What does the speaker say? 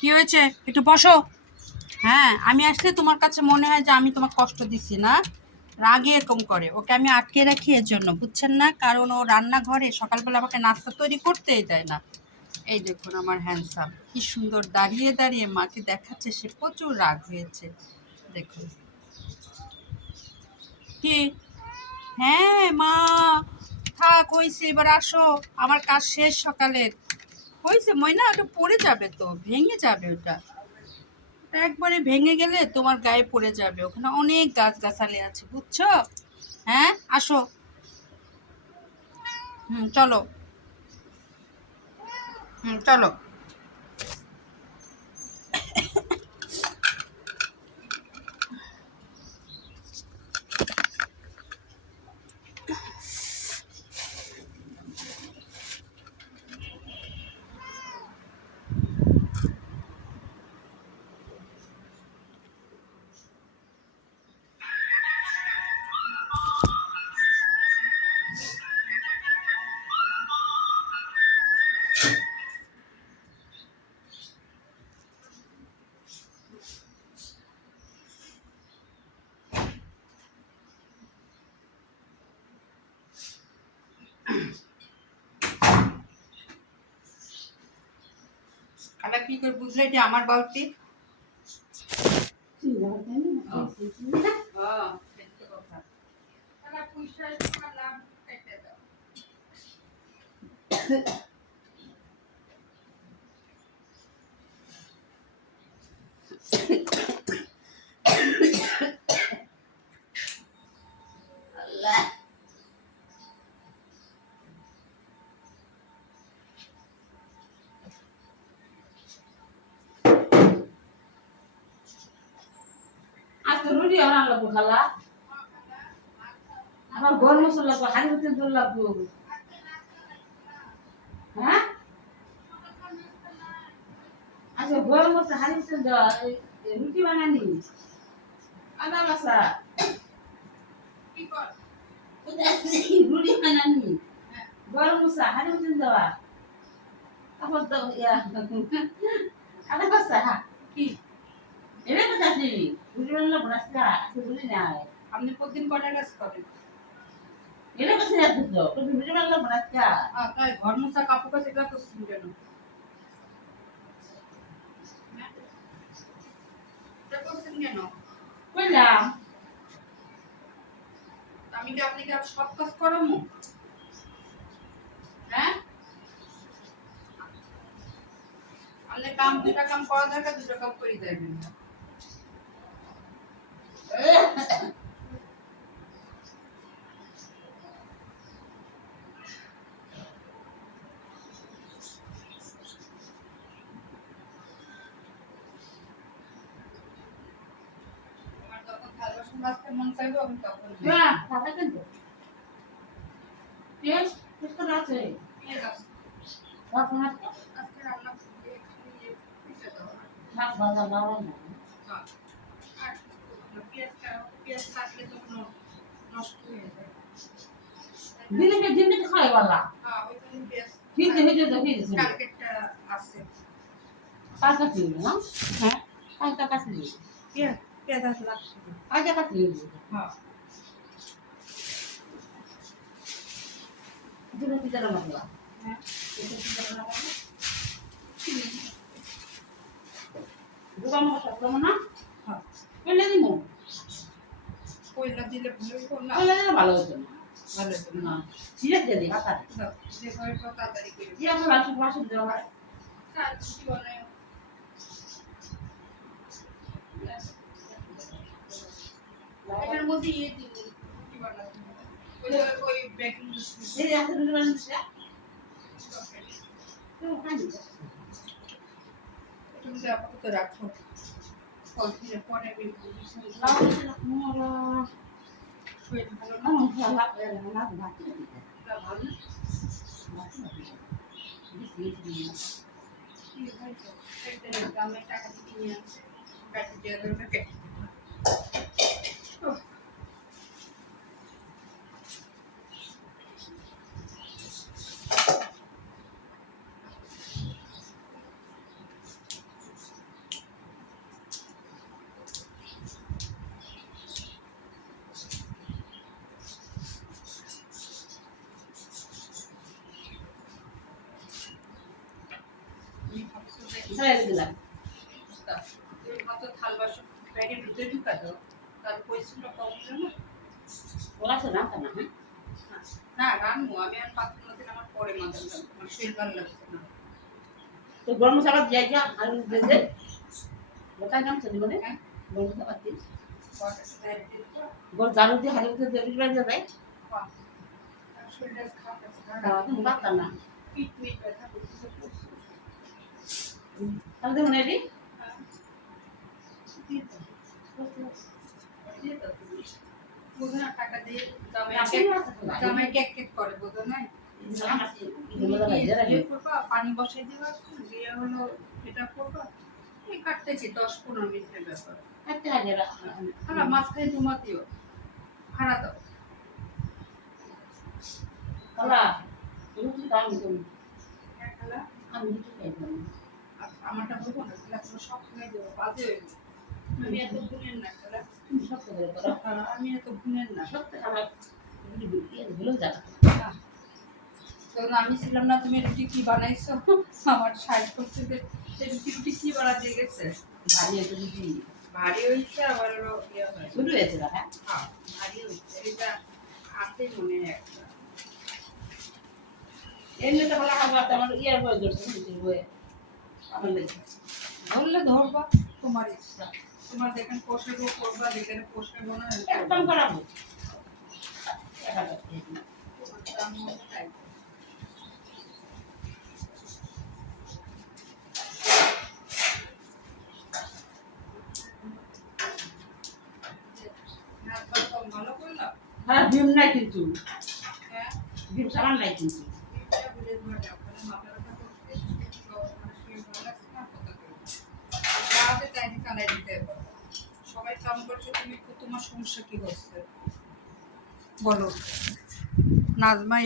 কি হয়েছে? একটু বসো। হ্যাঁ, আমি আসলে তোমার কাছে মনে হয় যে আমি তোমার কষ্ট দিচ্ছি না। রাগে এরকম করে, ওকে আমি আটকে রাখি এর জন্য, বুঝছেন না? কারণ ও রান্নাঘরে সকালবেলা আমাকে নাস্তা তৈরি করতেই দেয় না। এই দেখুন আমার হ্যান্ডসাম কি সুন্দর দাঁড়িয়ে দাঁড়িয়ে মাকে দেখাচ্ছে, সে প্রচুর রাগ হয়েছে। দেখুন কি। হ্যাঁ মা, থাক হয়েছে, এবার আসো, আমার কাজ শেষ সকালের। হয়েছে ময়না, ওটা পড়ে যাবে তো, ভেঙে যাবে ওটা। ওটা একবারে ভেঙে গেলে তোমার গায়ে পড়ে যাবে, ওখানে অনেক গাছগাছালি আছে, বুঝছো? হ্যাঁ আসো। চলো। চলো। খালা কি করে বুঝলে যে আমার বালতি? আজ তো রুটি আনলাম খালা, আবার গরম মশলা হাড়ি হতে দূর লাগবো। হ্যাঁ আচ্ছা, গরম মশলা হাড়ি হতে দেওয়া রুটি বানানি আদা বাসা রুটি বানানি গরম মশলা হাড়ি হতে দেওয়া, তারপর তো আদা বাসা কি এটা তো চাষি রুটি বানালে বরাসটা রুটি নাই। আপনি প্রতিদিন কটা কাজ করেন? এটা বসে যাচ্ছে তো রুটি বানালে বরাসটা। তাই ঘর মোছা কাপড় কাচা এগুলো করছেন কেন? এটা করছেন কেন? কইলাম আমি কি আপনি কি আর সব কাজ করামু? হ্যাঁ, আপনি কাম দুটা কাম করা দরকার, দুটো কাম করে দেবেন। আমার যখন থালা বাসন মাজতে মন চাইবে আমি তখন যাই। না খাতা কিন্তু টেস্ট টেস্ট আছে ঠিক আছে। তখন আজকে রান্না করতে খালি পিঠে দাও। শাক ভাজা দাও না। হ্যাঁ, আর পেঁয়াজ কাটলে তখন নষ্ট হয়ে যায়। দিনে দিনে খাই वाला হ্যাঁ, ওইখানে পেঁয়াজ ঠিক দেখে দেখে দিছি টার্গেটটা আছে। কাটা ছিল না। হ্যাঁ কাটা কাটলি পেঁয়াজ পেঁয়াজ লাগছে। কাটা কাটলি হ্যাঁ, দিনে দিনে মশলা হ্যাঁ, দোকান মশলা কেমন না হ্যাঁ। কইলে দিমু কয়লা দিলে ভালো হতো না? কইলে দিলে ভালো হতো না ভালো হতো না। না সিরে দিয়ে দিই কাটা দাও, যে করে তাড়াতাড়ি করে কি আমরা লাসু লাসু দেওয়া হয় কাজ কি বানায়? এটার মধ্যে ইয়ে দিন, রুটি বানাতে হবে। ওই বেকিং এই আছে দুটো দিছে তো খালি তুমি আপাতত রাখো, পরে আমি লাউ আছে মোরা শরীর ভালো না, আমার ভালো লাগে না ভাত ভালো না। কি হয় তো, কেটে নিতে আমি টাকা দিয়ে নিয়ে আসছি, কাটি দিয়ে দেবো, কেটে দিবো। ফেলে দিলাম তুমি মাত্র থাল বাসন ব্যাগের ভিতরে ঢুকা দাও, তার পরিশ্রমটা কম হলো না। ওরা তো না কেন হ্যাঁ না রান্নু আমি আর 5-10 দিন আমার পরে মাথা রাখবো, আমার শরীর ভালো লাগছে না। তো গরম মশলা দিয়ে যা আর দিয়ে দে গোটা গাম চলি বলে হ্যাঁ গরম মশলা দিয়ে শরীরটা গরম জালু দিয়ে হাতে দিয়ে দিয়ে দিয়ে যায় খারাপ তুমি পারতাম না পিট মিট ব্যথা করতেছে প্রচুর। তাহলে মনে দিই হ্যাঁ, দিয়ে দাও, দিয়ে দাও তুমি। বোঝো না টাকা দিয়ে জামাই কেক কেক করে, বোঝো না? ইয়ে করবা, পানি বসাই দিবা, দিয়ে হলো এটা করবা, এই কাটতে কি 10-15 মিনিটের ব্যাপার। খালা মাঝখানে ডুমা দিও, ভাড়া দাও। হ্যাঁ খালা, আমারটা হবো না, খালা তোমার সব সময় দেবো, বাজে হইব। আমি এত গুণের না খালা, আমি এত গুণের না। না। তখন আমি ছিলাম না, তুমি রুটি কি বানাইছো, আমার সাইড করছে যে রুটি রুটি কি বানাতে গেছে, ভারী হয়েছে আবার হলো ইয়ে হয়েছে। হ্যাঁ ভারী হয়েছে, এটা হাতে মনে হয় একটা। ধরলে ধরবা, তোমার ইচ্ছা, তোমার যেখানে পোষাবো করবা, যেখানে পোষাবো না একদম করাবো তোমার দাম মতো তাই। নাচ বাজ কম ভালো করলো। হ্যাঁ ডিম নাই কিন্তু হ্যাঁ ডিম সামান নাই কিন্তু এটা বুঝে ধরে যাও, কারণ মাথা ব্যথা করছে, মানে শরীর ভালো লাগছে না, কথা বলবো রাতে টাইম কালাই দিতে হবে। সবাই কাম করছে, তুমি তোমার সমস্যা কি হচ্ছে বলো। নাজমা